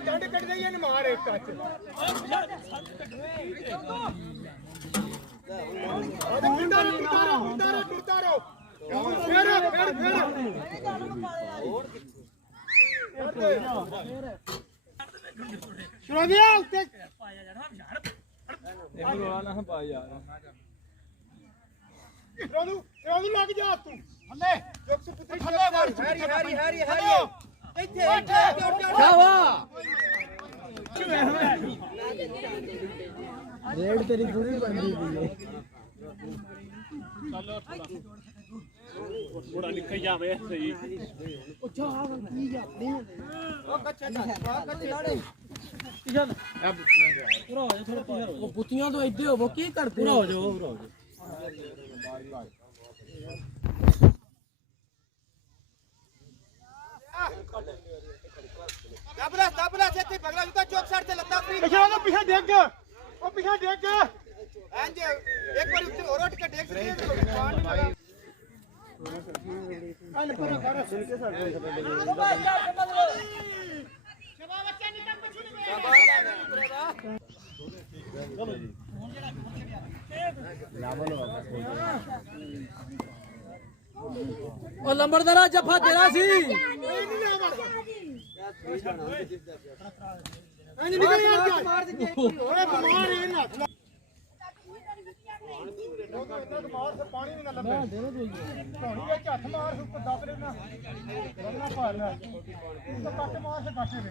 ਡੰਡ ਕੱਢ ਗਈ ਇਹਨੇ ਮਾਰ ਇੱਕ ਕੱਚ ਟੁੱਟਾ ਰੋ ਫਿਰ ਸ਼ੁਰੂ ਗਿਆ ਉੱਤੇ ਪਾਇਆ ਜਾਣਾ ਯਾਰ ਇਹਨੂੰ ਰੋਲਾ ਨਾ ਪਾ ਯਾਰ ਰੋਲੂ ਲੱਗ ਜਾ ਤੂੰ ਹੱਲੇ ਜੁਗ ਸੁਪੁੱਤਰੀ ਥੱਲੇ ਮਾਰ ਹੈਰੀ ਇੱਥੇ ਸ਼ਾਵਾ ਰੇਡ ਤੇਰੀ ਪੂਰੀ ਬਣਦੀ ਪਈ ਏ ਚੱਲ ਥੋੜਾ ਨਿਕਲ ਜਾਵੇ ਸਹੀ ਉਹ ਚਾਹ ਕੀ ਜਾਂਦੀ ਉਹ ਕੱਚਾ ਲਾੜੇ ਚੱਲ ਪੂਰਾ ਹੋ ਜਾ ਥੋੜਾ ਪਿਆ ਉਹ ਬੁੱਤੀਆਂ ਤੋਂ ਇੱਦੇ ਹੋਵੋ ਕੀ ਕਰਦੇ ਪੂਰਾ ਹੋ ਜਾ दाबला छेती पगला जुका चौक साइड से लत्ता फ्री पिछे वो पीछे देख के हां जी एक बार उठे और उठ के देख रही है अरे पूरा घर सुन के साथ शबाब बच्चा निकल पछू नहीं ओ लंबरदारा जफा तेरा सी अंज निकल यार मार दे ओए बीमार है ना मार से पानी भी ना लगे धोनी के हथ मार से ऊपर दब लेना रंगना पार ले तो कट मार से काटे रे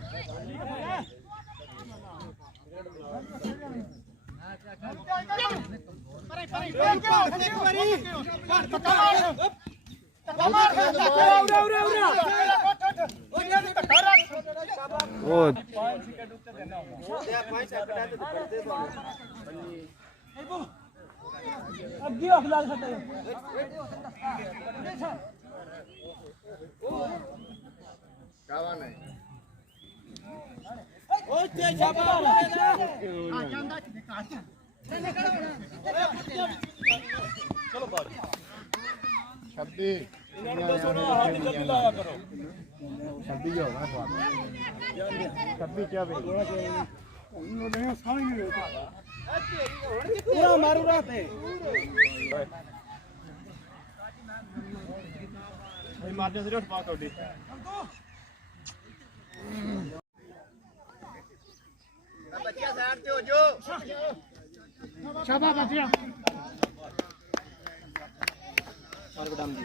चलो बाहर छब्बी छब्बी जो होगा छब्बी क्या पूरा मारू रहते मारने से बात होती बच्चिया साइड से हो जो शाबाश बच्चिया और बदाम जी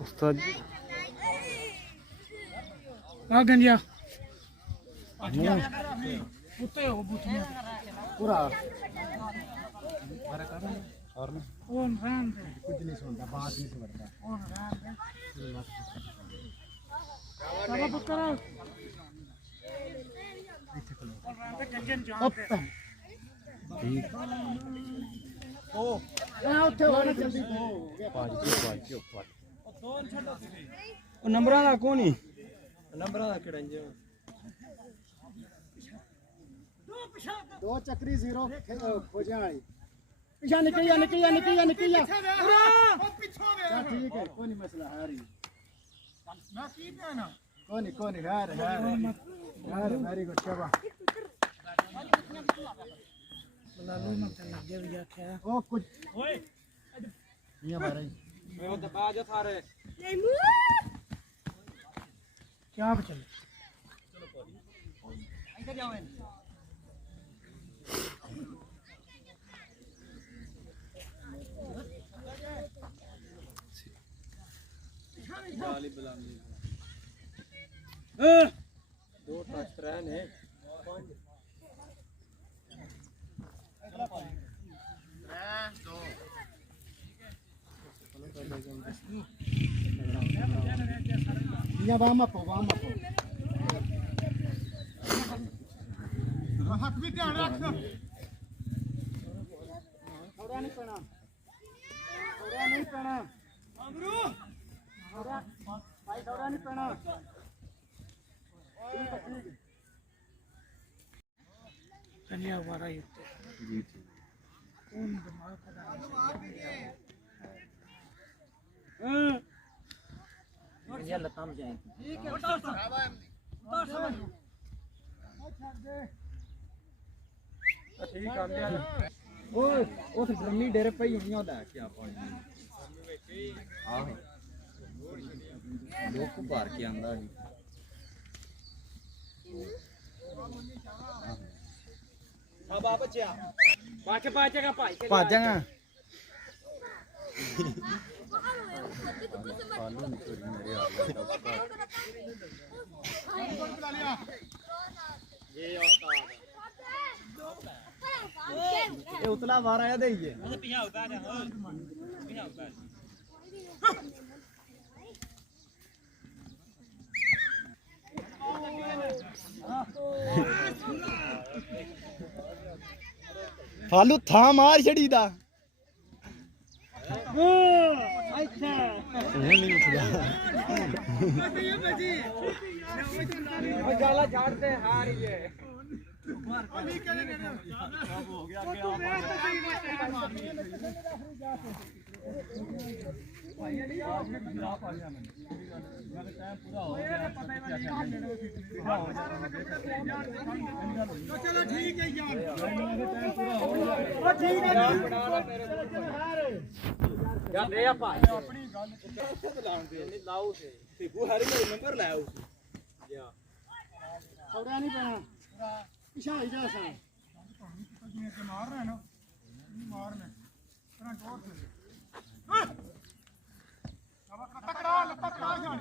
उस्ताद आ गंजिया कुत्ते हो बुतिया पूरा और में ओन राम कुछ नहीं सुनता बात नहीं सुनता ओन राम चलो पुत्र ठीक ओ यहाँ उठे होने जल्दी पाजी ओ नंबरा दा कौन ही नंबरा दा केड़ा इंजे दो चक्री जीरो खोजे वाली पीछा निकल जा पूरा ओ पीछे वे चल ठीक है कोई नहीं मसला है रही ना की पे ना कोई नहीं यार वेरी गुड शाबाश लालू मत लग गया क्या ओ कुछ ओए ये मारे मैं वो दबा जो थारे क्या चल चलो इधर जाओ गाली बुलानी दो टच ट्रेन है हाथ भी ध्यान रख थोड़ा नहीं पड़ा अमरू भाई थोड़ा नहीं पड़ा चलिए हमारा युद्ध कौन दिमाग ਜਾਂ ਲੱਤਾਂ ਬਚਾਈ ਠੀਕ ਹੈ ਠੀਕ ਆ ਗਿਆ ਓਏ ਉਹ ਤੇ ਡਰਮੀ ਡੇਰੇ ਪਈ ਹੋਣੀ ਆ ਲੈ ਕੇ ਆਪਾਂ ਆਹੋ ਲੋਕ ਭਰ ਕੇ ਆਂਦਾ ਜੀ ਆ ਬਾ ਬੱਚਿਆ ਪਾਚੇਗਾ ਭਾਈ ਭਾਜਾਂਗਾ ये उतला मार आया दे ये फालू था मार छड़ी दा अच्छा नहीं उठदा जाला झाड़ते हार ये हो गया चलो ठीक है यार ठीक है यार ले आ भाई अपनी गल लाउंदे नहीं लाओ से सिपू हर नंबर ले आओ या खौड़ा नहीं पैना पिछा ही जा सा जिने के मार रहा है ना मारना तेरा जोर से तकड़ा तकड़ा जान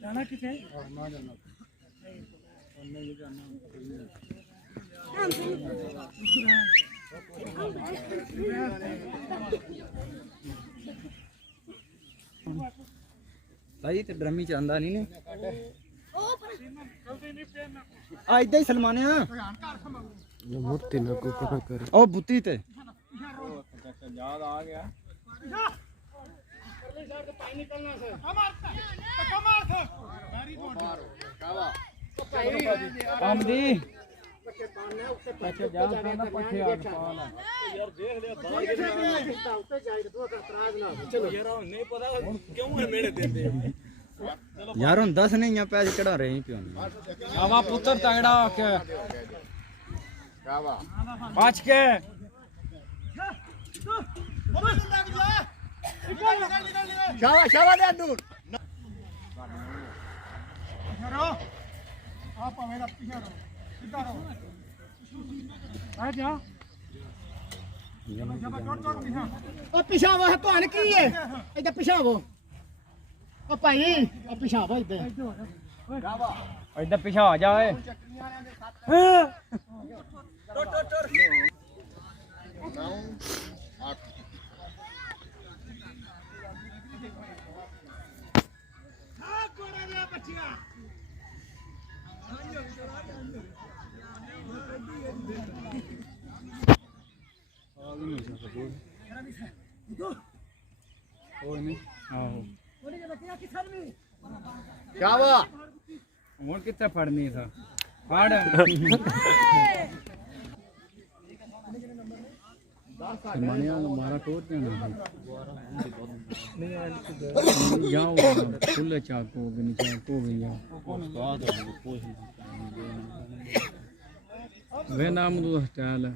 जाना किथे ना जाना हमने ये जाना भाई ते ड्रमी च आंदा नहीं ने आ इदा ही सलमानिया मूर्ति ना को पता करे ओ बुत्ती ते याद आ गया आमदी अच्छा जा ना पट्ठे आन पाल यार देख लिया बाहर के उत्ते जाई तो इतराज ना चलो यार नहीं पता क्यों है मेरे देंदे यार हुन 10 नहीं आ पैसे चढ़ा रहे हैं क्यों आवा पुत्र तगड़ा के कावा बच के शाबाश शाबाश दे दूर रहो आप मेरा पीछे रहो सीधा रहो आ जा ओ पिछावो है कौन की है इधर पिछावो ओ भाई ओ पिछावो इधर इधर पीछे आ जाए शाबा ਹੁਣ ਕਿੱਥੇ ਫੜਨੀ ਥਾ ਫੜ मानिया हमारा टोट क्या ना जाओ खुले चाकू के नीचे को भैया वे नाम दो स्टाइल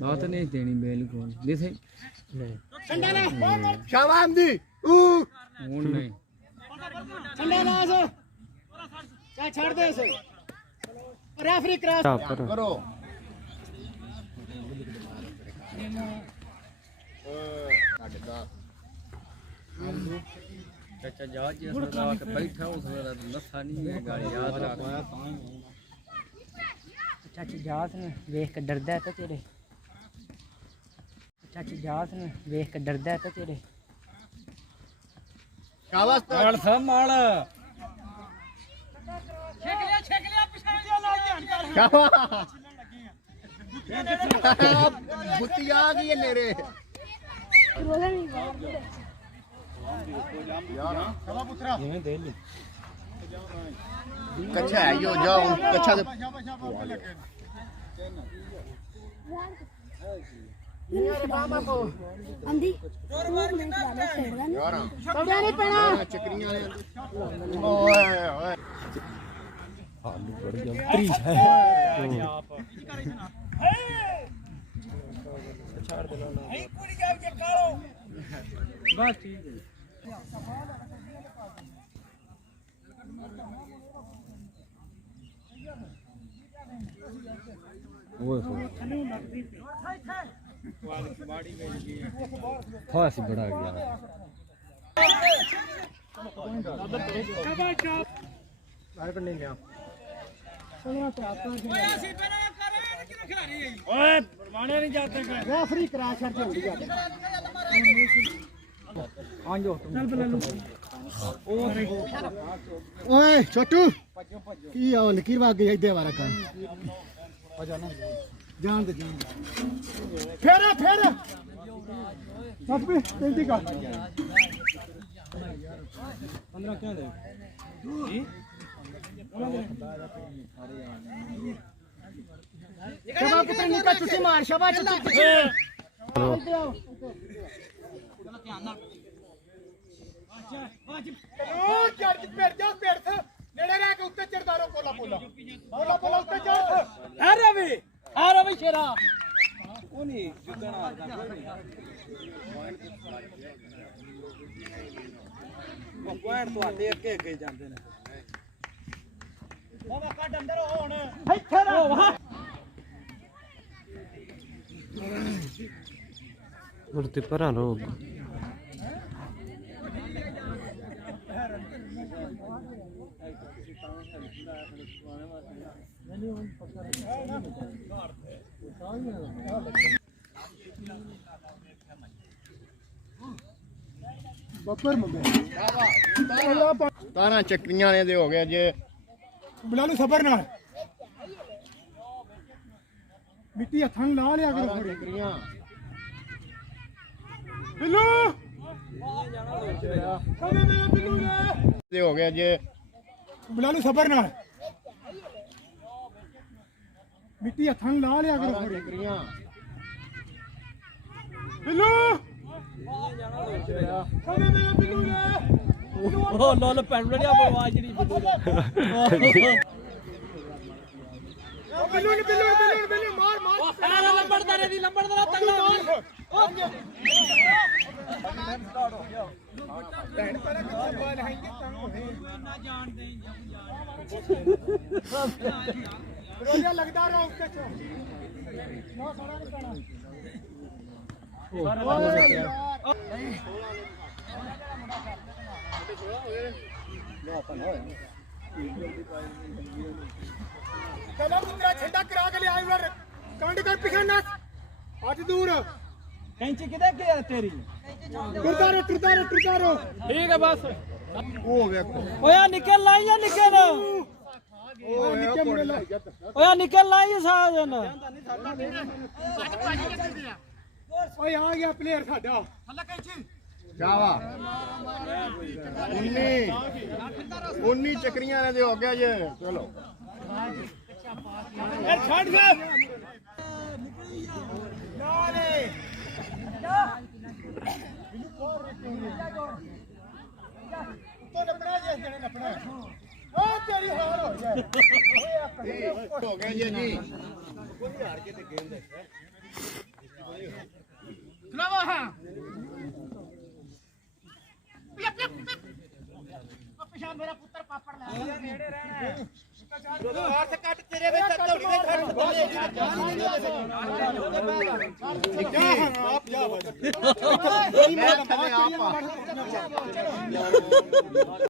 बात नहीं देनी बिल्कुल दिसे शाबा आमदी ਹੁਣ नहीं ठंडा ना सो क्या छोड़ दे इसे रेफरी क्रॉस करो चाचा जहाज जैसा लगा के बैठा उस वेला नथा नहीं है गाड़ी याद रख चाची जात ने देख के डरदा है तो तेरे चाची जात ने देख के डरदा है तो तेरे शाबाश ਮਾਲ ਸਭ ਮਾਲ शाबाश बुत्ती आ गई है मेरे कच्छा है यो जाओ कच्छा से ਆਂਦੀ ਹੋਰ ਮੈਂ ਖਿਲਾ ਖੇਡਦਾ ਨਹੀਂ ਕੌੜਿਆ ਨਹੀਂ ਪੈਣਾ ਚੱਕਰੀਆਂ ਵਾਲੇ ਓਏ ਓਏ ਬਸ ਠੀਕ ਹੈ ਓਏ ਹੋ ਫਾਸ ਬੜਾ ਗਿਆ ਬਾਹਰ ਕੰਨੇ ਲਿਆ ਓਏ ਪਰਵਾਣੇ ਨਹੀਂ ਜਾਂਦੇ ਪਏ ਰੈਫਰੀ ਕਰਾ ਛੱਡ ਦੇ ਹੁੰਦੀ ਗੱਲ ਓਏ ਛੋਟੂ ਕੀ ਆ ਨਕੀਰ ਵਾ ਗਈ ਇੱਦੇ ਵਾਰਾ ਕਰ ਜਾਣ ਦੇ ਫੇਰ ਸੱਤ ਵੀ ਤੇਰੀ ਕਾ 15 ਕਿਉਂ ਦੇ ਸ਼ਬਾ ਪੁੱਤਰ ਨਿਕਾ ਚੁੱਟੀ ਮਾਰ ਸ਼ਬਾ ਚੁੱਟੀ ਉਹ ਚੜ ਪੇੜ ਜਾ ਪੇੜ ਤੇ ਨੇੜੇ ਰਹਿ ਕੇ ਉੱਤੇ ਚੜਦਾਰੋ ਪੋਲਾ ਉੱਤੇ ਚੜ ਆ ਰਵੀ ਸ਼ੇਰਾ ਉਹ ਨਹੀਂ ਜੁੱਦਣਾ ਉਹ ਪੁਆਇੰਟ ਤੁਹਾਡੇ ਅੱਗੇ ਅੱਗੇ ਜਾਂਦੇ ਨੇ ਬਾਬਾ ਕੱਢ ਅੰਦਰ ਹੁਣ ਮੁਰਤੇ ਪਰਾਂ ਰੋਗ ਬੱਪਰ ਮੰਗੇ ਤਾਰਾਂ ਚੱਕਰੀਆਂ ਵਾਲੇ ਦੇ ਹੋ ਗਏ ਜੇ ਬੁਲਾ ਲਓ ਸਬਰ ਨਾਲ ਮਿੱਟੀ ਹੱਥਾਂ ਨਾਲ ਲਾ ਲਿਆ ਕਰੋ ਥੋੜੀ ਚੱਕਰੀਆਂ ਬਿੱਲੂ ਕਦੇ ਮੇਰਾ ਬਿੱਲੂ ਨੇ ਦੇ ਹੋ ਗਏ ਜੇ ਬੁਲਾ ਲਓ ਸਬਰ ਨਾਲ ਮਿੱਟੀ ਹੱਥਾਂ ਨਾਲ ਲਾ ਲਿਆ ਕਰੋ ਥੋੜੀ ਚੱਕਰੀਆਂ ਬਿੱਲੂ ਕਦੇ ਮੇਰਾ ਬਿੱਲੂ ਨੇ ਉਹ ਲੋਲ ਪੈਣ ਲੜਿਆ ਆਵਾਜ਼ ਨਹੀਂ ਬਿੱਲੂ ਮਾਰ ਲੰਬੜਦਾਰੇ ਦੀ ਲੰਬੜਦਾਰਾ ਤੰਗਾ ਭੈਣ ਪਹਿਲਾਂ ਕਿੱਥੇ ਬਾਲ ਹੈਂਗੇ ਤੰਗ ਨਾ ਜਾਣਦੇ ਰੋਜ਼ਾ ਲੱਗਦਾ ਰੋ ਉੱਤੇ ਚ ਨਾ ਸਾਰਾ ਨਹੀਂ ਪੈਣਾ ਕਦੋਂ ਪੁੱਤਰਾ ਛੱਡਾ ਕਰਾ ਕੇ ਲਿਆਈ ਵਰ ਕੰਡ ਕਰ ਪਿਛੇ ਨਾ ਅੱਜ ਦੂਰ ਕੈਂਚੀ ਕਿਤੇ ਕਿ ਤੇਰੀ ਟੁਰਦਾ ਰੋ ਠੀਕ ਹੈ ਬਸ ਉਹ ਵੇਖੋ ਓਏ ਨਿਕਲ ਲਾਈ ਜਾਂ ਨਿਕਲ ਉਹ ਨਿੱਕੇ ਮੁੰਡੇ ਲਾ ਓਏ ਨਿਕਲ ਲਾਈ ਸਾਜਨ ਓਏ ਆ ਗਿਆ ਪਲੇਅਰ ਸਾਡਾ ਸ਼ਾਵਾ 19 ਚੱਕਰੀਆਂ ਵਾਲੇ ਦੇ ਹੋ ਗਿਆ ਜੇ ਚਲੋ ਇਹ ਛੱਡ ਦੇ ਨਾਲੇ ਤੋ ਨਪਣਾ ਜੇ ਜਣੇ ਨਪਣਾ ਓ ਤੇਰੀ ਹਾਰ ਹੋ ਜਾਏ ਹੋ ਗਿਆ ਜੀ ਜੀ ਖਲਾਵਾ ਹਾਂ ਪਿਛਾ ਮੇਰਾ ਪੁੱਤਰ ਪਾਪੜ ਲੈ ਨੇੜੇ ਰਹਿਣਾ ਹੱਥ ਕੱਟ ਤੇਰੇ ਵਿੱਚ ਤੌੜੀ ਦੇ ਖੜ ਬੱਲੇ ਆਪ ਜਾ ਮੈਂ ਥੱਲੇ ਆਪ